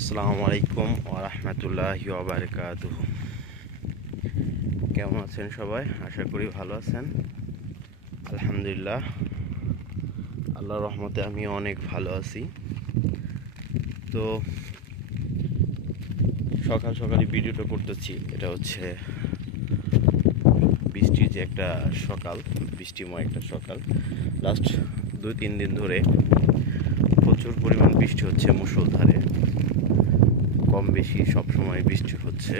আসসালামু আলাইকুম ওয়া রাহমাতুল্লাহি ওয়া বারাকাতুহু। কেমন আছেন সবাই? আশা করি ভালো আছেন। আলহামদুলিল্লাহ, আল্লাহর রহমতে আমি অনেক ভালো আছি। তো সকাল সকালই ভিডিওটা করতেছি। এটা হচ্ছে বৃষ্টির যে একটা সকাল, বৃষ্টিময় একটা সকাল। লাস্ট 2-3 দিন ধরে প্রচুর পরিমাণ বৃষ্টি হচ্ছে, মুষলধারে। কম বেশি সবসময় বৃষ্টি হচ্ছে,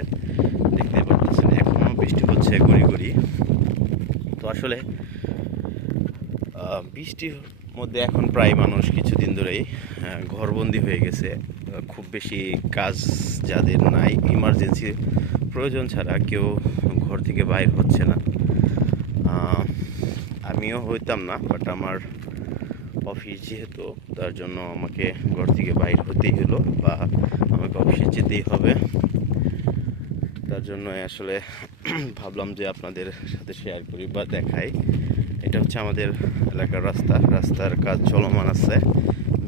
দেখতে পাচ্ছেন এখনও বৃষ্টি হচ্ছে গড়ি গড়ি। তো আসলে বৃষ্টির মধ্যে এখন প্রায় মানুষ কিছুদিন ধরেই ঘরবন্দি হয়ে গেছে। খুব বেশি কাজ যাদের নাই, ইমার্জেন্সি প্রয়োজন ছাড়া কেউ ঘর থেকে বাইর হচ্ছে না। আমিও হইতাম না, বাট আমার অফিস যেহেতু, তার জন্য আমাকে ঘর থেকে বাইর হতেই হলো, বা আমাকে অফিসে যেতেই হবে। তার জন্য আসলে ভাবলাম যে আপনাদের সাথে শেয়ার করি বা দেখাই। এটা হচ্ছে আমাদের এলাকার রাস্তার কাজ চলমান আছে।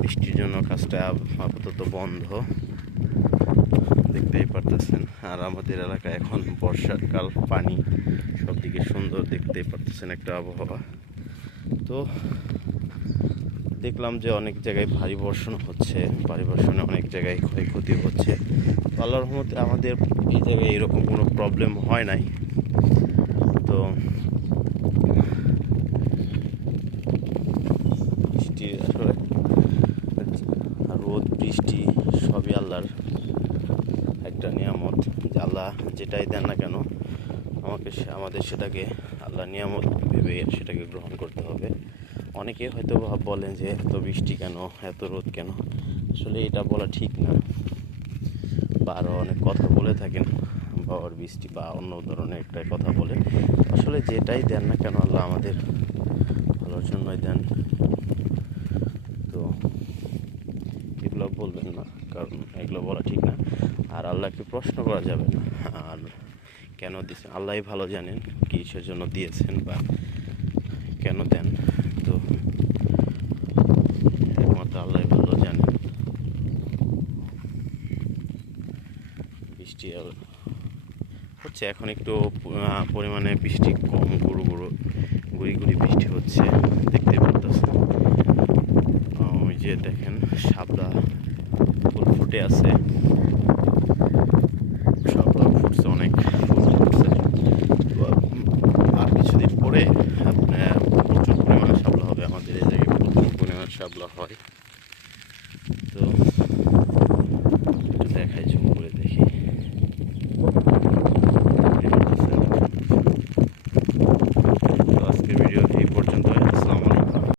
বৃষ্টির জন্য কাজটা আপাতত বন্ধ, দেখতেই পারতেছেন। আর আমাদের এলাকায় এখন বর্ষাকাল, পানি সব দিকে সুন্দর, দেখতেই পারতেছেন একটা আবহাওয়া। তো দেখলাম যে অনেক জায়গায় ভারী বর্ষণ হচ্ছে, ভারী বর্ষণে অনেক জায়গায় ক্ষয়ক্ষতি হচ্ছে। তো আল্লাহর রহমতে আমাদের এই জায়গায় এরকম কোনো প্রবলেম হয় নাই। তো বৃষ্টি আসলে রোদ বৃষ্টি সবই আল্লাহর একটা নিয়ামত। যে আল্লাহ যেটাই দেন না কেন আমাদের সেটাকে আল্লাহ নিয়ামত ভেবে সেটাকে গ্রহণ করতে হবে। অনেকে হয়তো বলেন যে এত বৃষ্টি কেন, এত রোদ কেন। আসলে এটা বলা ঠিক না, বা আরও অনেক কথা বলে থাকেন, ঝড় বৃষ্টি বা অন্য ধরনের একটা কথা বলে। আসলে যেটাই দেন না কেন আল্লাহ আমাদের ভালোর জন্যই দেন। তো এগুলো বলবেন না, কারণ এগুলো বলা ঠিক না। আর আল্লাহকে প্রশ্ন করা যাবে না। আর কেন দিয়েছেন আল্লাহই ভালো জানেন, কিসের জন্য দিয়েছেন বা কেন দেন। তো একমাত্র আল্লাহই ভালো জানেন। বৃষ্টি হচ্ছে এখন একটু পরিমাণে বৃষ্টি কম, গুড়ি গুড়ি বৃষ্টি হচ্ছে, দেখতে পারতেছেন। ওই যে দেখেন শাপলা ফুল ফুটে আছে।